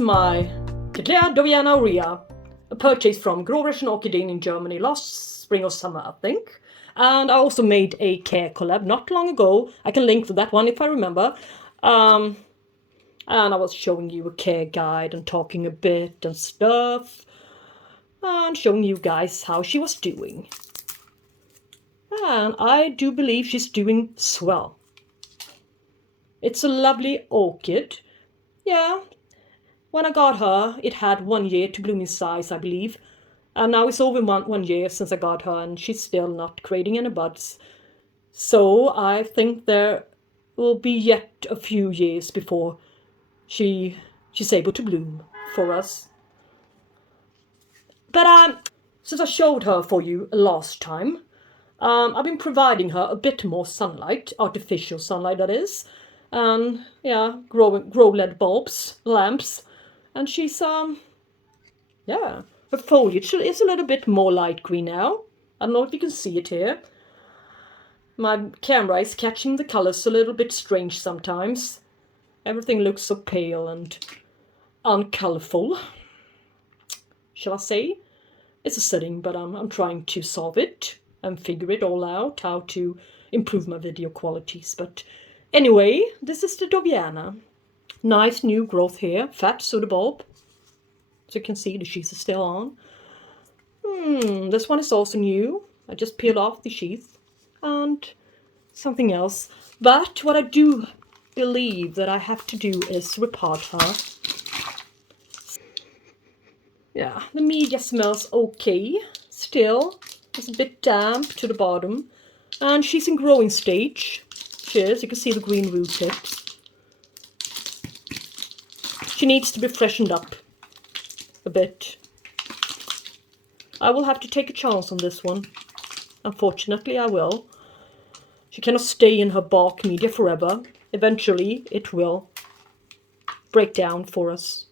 my Cattleya Dowiana, a purchase from Großräschener Orchideen in Germany last spring or summer, I think. And I also made a care collab not long ago. I can link to that one if I remember. And I was showing you a care guide and talking a bit and stuff. And showing you guys how she was doing. And I do believe she's doing swell. It's a lovely orchid. Yeah, when I got her, it had 1 year to bloom in size, I believe. And now it's over one year since I got her, and she's still not creating any buds. So I think there will be yet a few years before she's able to bloom for us. But since I showed her for you last time, I've been providing her a bit more sunlight, artificial sunlight that is. And yeah, grow LED bulbs, lamps. And she's, yeah, her foliage is a little bit more light green now. I don't know if you can see it here. My camera is catching the colors a little bit strange sometimes. Everything looks so pale and uncolourful, shall I say. It's a setting, but I'm trying to solve it and figure it all out, how to improve my video qualities. But anyway, this is the Dowiana. Nice new growth here, fat pseudobulb. So you can see the sheath is still on. This one is also new. I just peeled off the sheath and something else. But what I do believe that I have to do is repot her. Yeah, the media smells okay. Still, it's a bit damp to the bottom. And she's in growing stage. She is. You can see the green root tips. She needs to be freshened up a bit. I will have to take a chance on this one. Unfortunately, I will. She cannot stay in her bark media forever. Eventually, it will break down for us.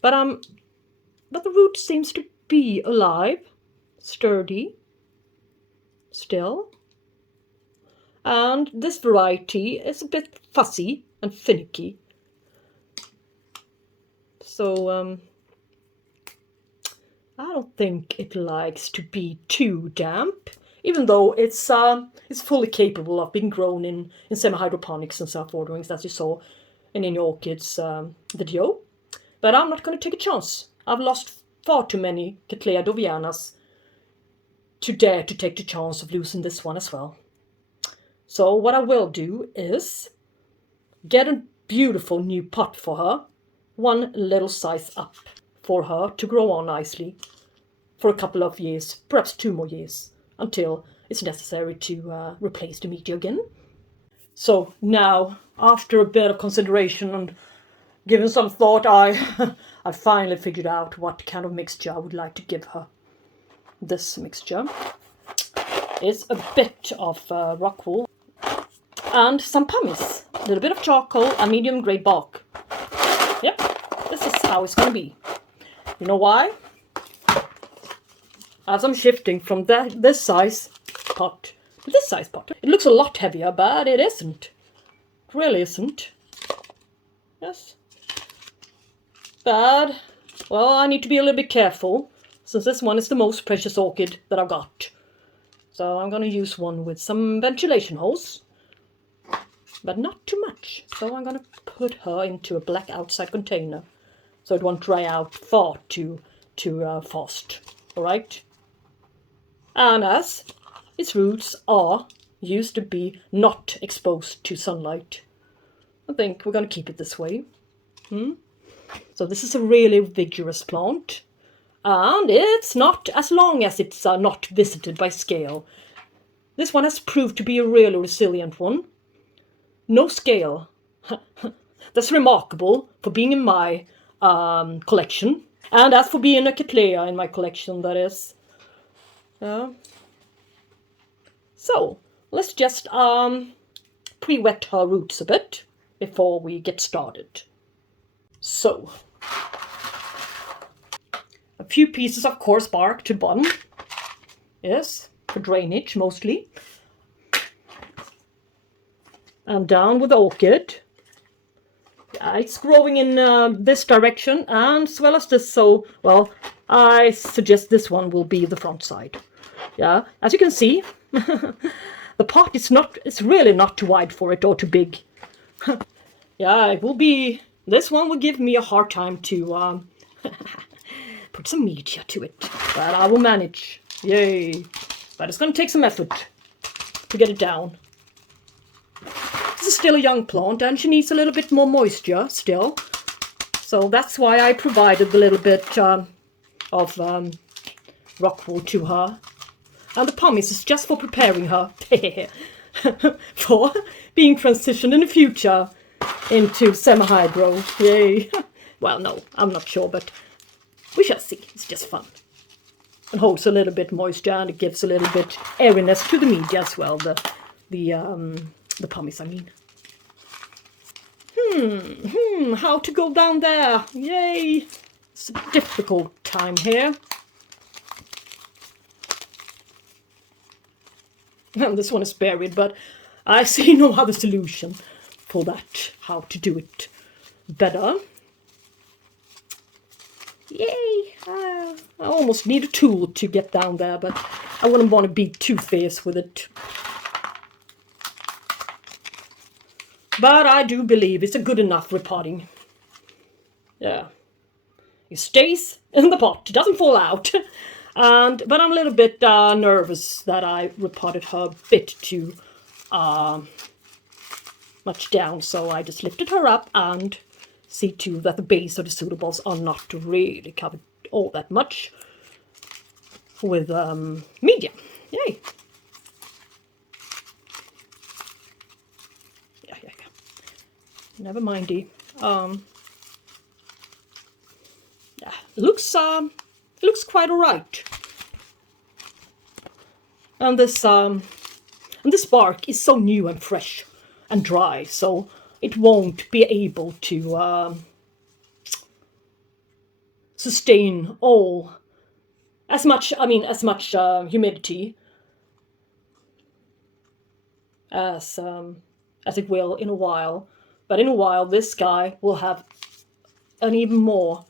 But the root seems to be alive, sturdy, still. And this variety is a bit fussy and finicky. So I don't think it likes to be too damp, even though it's fully capable of being grown in semi-hydroponics and self-waterings, as you saw in your orchids video. But I'm not going to take a chance. I've lost far too many Cattleya Dowianas to dare to take the chance of losing this one as well. So what I will do is get a beautiful new pot for her, one little size up for her to grow on nicely for a couple of years, perhaps 2 more years, until it's necessary to replace the media again. So now, after a bit of consideration and given some thought, I finally figured out what kind of mixture I would like to give her. This mixture is a bit of rock wool and some pumice, a little bit of charcoal and medium grade bark. Yep, this is how it's going to be. You know why? As I'm shifting from this size pot to this size pot, it looks a lot heavier, but it isn't. It really isn't. Yes. But, well, I need to be a little bit careful, since this one is the most precious orchid that I've got. So I'm going to use one with some ventilation holes, but not too much. So I'm going to put her into a black outside container, so it won't dry out far too fast. Alright? And as its roots are used to be not exposed to sunlight, I think we're going to keep it this way. So this is a really vigorous plant, and it's not as long as it's not visited by scale. This one has proved to be a really resilient one. No scale. That's remarkable for being in my collection, and as for being a Cattleya in my collection, that is. So let's just pre-wet her roots a bit before we get started. So, a few pieces of coarse bark to the bottom. Yes, for drainage mostly. And down with the orchid. it's growing in this direction and as well as this, so, well, I suggest this one will be the front side. Yeah, as you can see, the pot is not, it's really not too wide for it or too big. Yeah, it will be, this one will give me a hard time to put some media to it, but I will manage. Yay! But it's going to take some effort to get it down. This is still a young plant and she needs a little bit more moisture still. So that's why I provided a little bit of rock wool to her. And the pumice is just for preparing her for being transitioned in the future into semi-hydro. Yay! Well, no, I'm not sure, but we shall see. It's just fun. And holds a little bit moisture and it gives a little bit airiness to the media as well. The pumice, I mean. How to go down there? Yay! It's a difficult time here. And this one is buried, but I see no other solution for that. How to do it better. Yay! I almost need a tool to get down there, but I wouldn't want to be too fierce with it. But I do believe it's a good enough repotting. Yeah. It stays in the pot. It doesn't fall out. But I'm a little bit nervous that I repotted her a bit too much down. So I just lifted her up and see to that the base of the pseudoballs are not really covered all that much with media. Yay! Yeah. Never mindy. Yeah, it looks quite alright. And this bark is so new and fresh and dry, so it won't be able to sustain as much humidity as it will in a while. But in a while, this guy will have an even more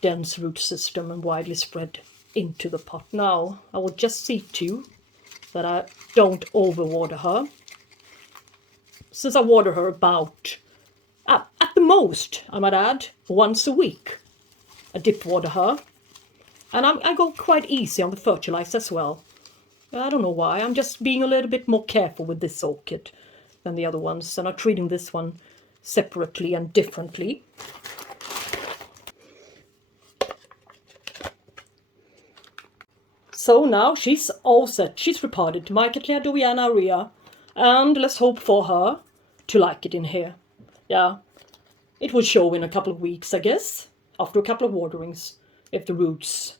dense root system and widely spread into the pot. Now, I will just see to that I don't overwater her. Since I water her about, at the most, I might add, once a week. I dip water her. And I go quite easy on the fertilizer as well. I don't know why. I'm just being a little bit more careful with this orchid than the other ones. And I'm treating this one separately and differently. So now she's all set. She's repotted to my Cattleya Dowiana Aurea. And let's hope for her to like it in here. Yeah, it will show in a couple of weeks, I guess. After a couple of waterings. If the roots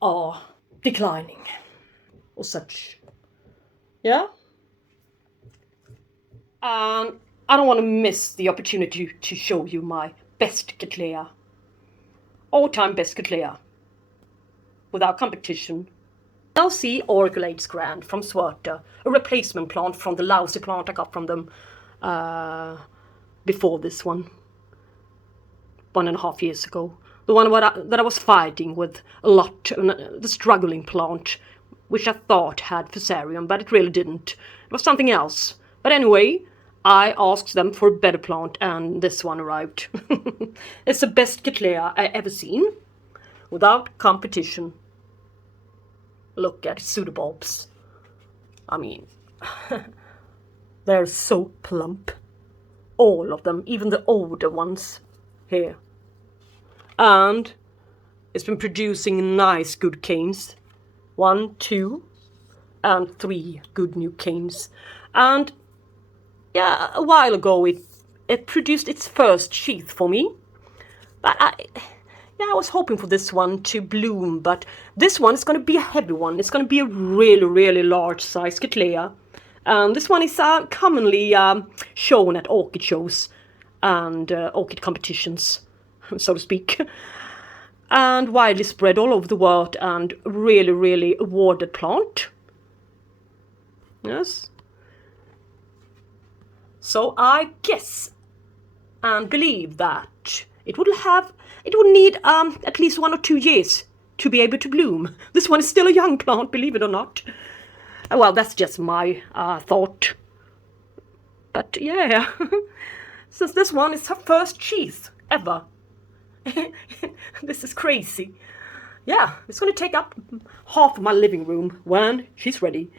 are declining. Or such. Yeah? And I don't want to miss the opportunity to show you my best Cattleya. All-time best Cattleya. Without competition. Lc Orglades Grand from Schwerter. A replacement plant from the lousy plant I got from them before this one. 1.5 years ago. The one that I was fighting with a lot. The struggling plant. Which I thought had fusarium, but it really didn't. It was something else. But anyway, I asked them for a better plant, and this one arrived. It's the best Cattleya I ever seen, without competition. Look at pseudobulbs. I mean, they're so plump. All of them, even the older ones here. And it's been producing nice, good canes. 1, 2, and 3 good new canes. And yeah, a while ago it produced its first sheath for me. But I was hoping for this one to bloom, but this one is going to be a heavy one. It's going to be a really, really large size Cattleya. This one is commonly shown at orchid shows and orchid competitions, so to speak. And widely spread all over the world and really, really awarded plant. Yes. So I guess and believe that it would need at least 1 or 2 years to be able to bloom. This one is still a young plant, believe it or not. Well, that's just my thought. But yeah, since this one is her first cheese ever. This is crazy. Yeah, it's going to take up half of my living room when she's ready.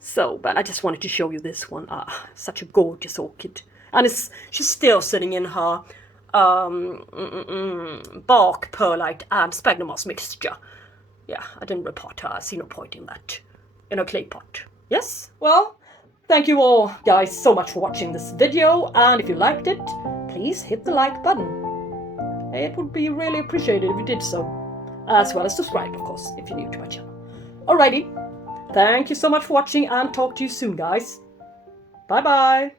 So, but I just wanted to show you this one. Such a gorgeous orchid. And she's still sitting in her bark, perlite and sphagnum moss mixture. Yeah, I didn't repot her. I see no point in that. In a clay pot. Yes? Well, thank you all guys so much for watching this video. And if you liked it, please hit the like button. It would be really appreciated if you did so. As well as subscribe, of course, if you're new to my channel. Alrighty. Thank you so much for watching and talk to you soon, guys. Bye-bye.